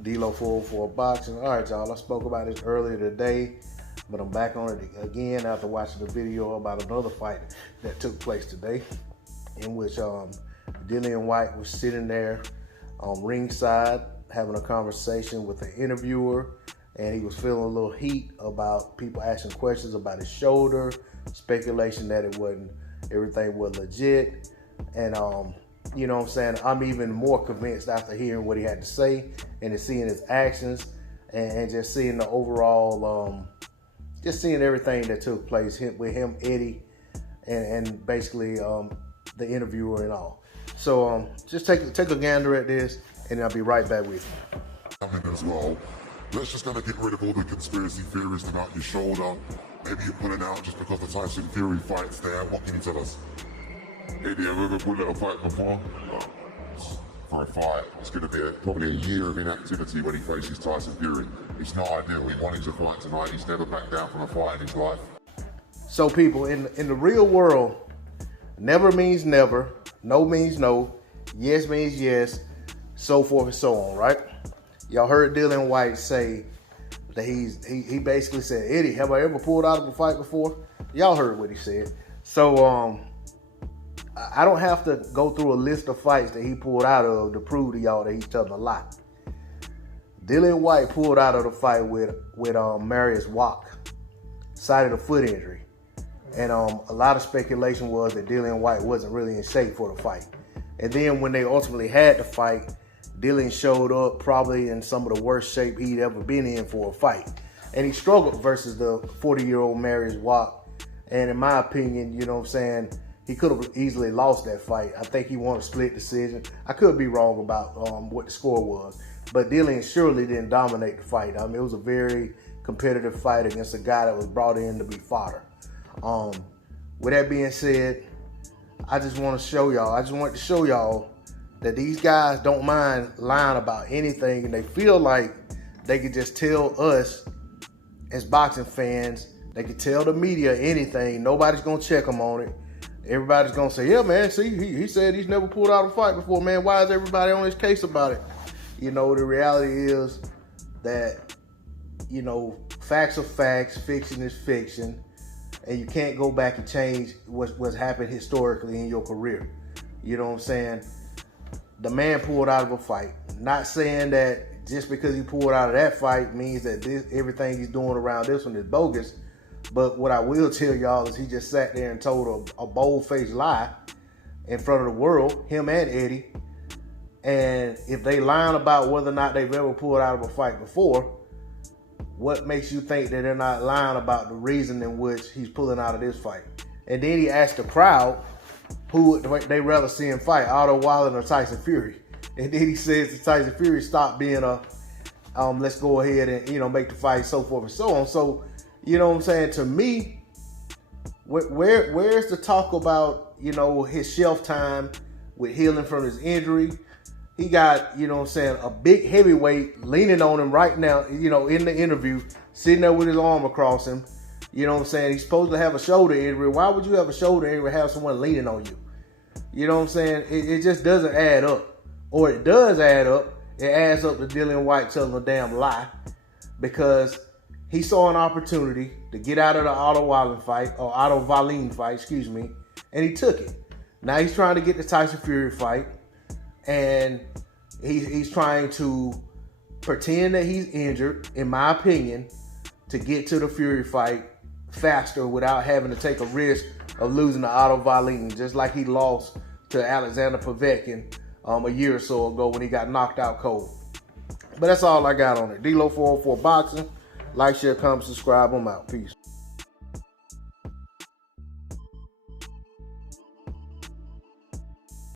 D-Lo 404 Boxing. All right, y'all. I spoke about this earlier today, but I'm back on it again after watching the video about another fight that took place today, in which Dillian Whyte was sitting there on ringside having a conversation with the interviewer, and he was feeling a little heat about people asking questions about his shoulder, speculation that everything was legit, and you know what I'm saying, I'm even more convinced after hearing what he had to say and seeing his actions and just seeing the overall, just seeing everything that took place with him, Eddie, and basically the interviewer and all. So just take a gander at this, and I'll be right back with you. As well. Let's just kind of get rid of all the conspiracy theories about your shoulder. Maybe you're pulling out just because the Tyson Fury fight's there. What can you tell us? Eddie, have you ever pulled out a fight before? For a fight, it's going to be probably a year of inactivity when he faces Tyson Fury. It's not ideal. He wanted to fight tonight. He's never backed down from a fight in his life. So people, in the real world, never means never, no means no, yes means yes, so forth and so on, right? Y'all heard Dillian Whyte say that he basically said, Eddie, have I ever pulled out of a fight before? Y'all heard what he said. So I don't have to go through a list of fights that he pulled out of to prove to y'all that he's telling a lie. Dillian Whyte pulled out of the fight with Marius Wallin, cited a foot injury. And a lot of speculation was that Dillian Whyte wasn't really in shape for the fight. And then when they ultimately had the fight, Dillian showed up probably in some of the worst shape he'd ever been in for a fight. And he struggled versus the 40-year-old Marius Wallin. And in my opinion, you know what I'm saying, he could have easily lost that fight. I think he won a split decision. I could be wrong about what the score was. But Dillian surely didn't dominate the fight. I mean, it was a very competitive fight against a guy that was brought in to be fodder. With that being said, I just want to show y'all, that these guys don't mind lying about anything, and they feel like they could just tell us as boxing fans, they could tell the media anything. Nobody's gonna check them on it. Everybody's gonna say, yeah, man, see, he said he's never pulled out a fight before, man. Why is everybody on his case about it? You know, the reality is that, you know, facts are facts, fiction is fiction, and you can't go back and change what's happened historically in your career. You know what I'm saying? The man pulled out of a fight. Not saying that just because he pulled out of that fight means that everything he's doing around this one is bogus. But what I will tell y'all is he just sat there and told a bold-faced lie in front of the world, him and Eddie. And if they lying about whether or not they've ever pulled out of a fight before, what makes you think that they're not lying about the reason in which he's pulling out of this fight? And then he asked the crowd who they rather see him fight, Otto, Wallin, or Tyson Fury. And then he says to Tyson Fury, stop being let's go ahead and, you know, make the fight, so forth and so on. So, you know what I'm saying? To me, where's the talk about, you know, his shelf time with healing from his injury? He got, you know what I'm saying, a big heavyweight leaning on him right now, you know, in the interview, sitting there with his arm across him. You know what I'm saying? He's supposed to have a shoulder injury. Why would you have a shoulder injury and have someone leaning on you? You know what I'm saying? It just doesn't add up. Or it does add up. It adds up to Dillian Whyte telling a damn lie, because he saw an opportunity to get out of the Otto Wallin fight, or Otto Wallin fight, excuse me, and he took it. Now he's trying to get the Tyson Fury fight, and he's trying to pretend that he's injured, in my opinion, to get to the Fury fight faster without having to take a risk of losing to Otto Wallin, just like he lost to Alexander Povetkin a year or so ago when he got knocked out cold. But that's all I got on it. D-Lo 404 Boxing. Like, share, comment, subscribe. I'm out. Peace.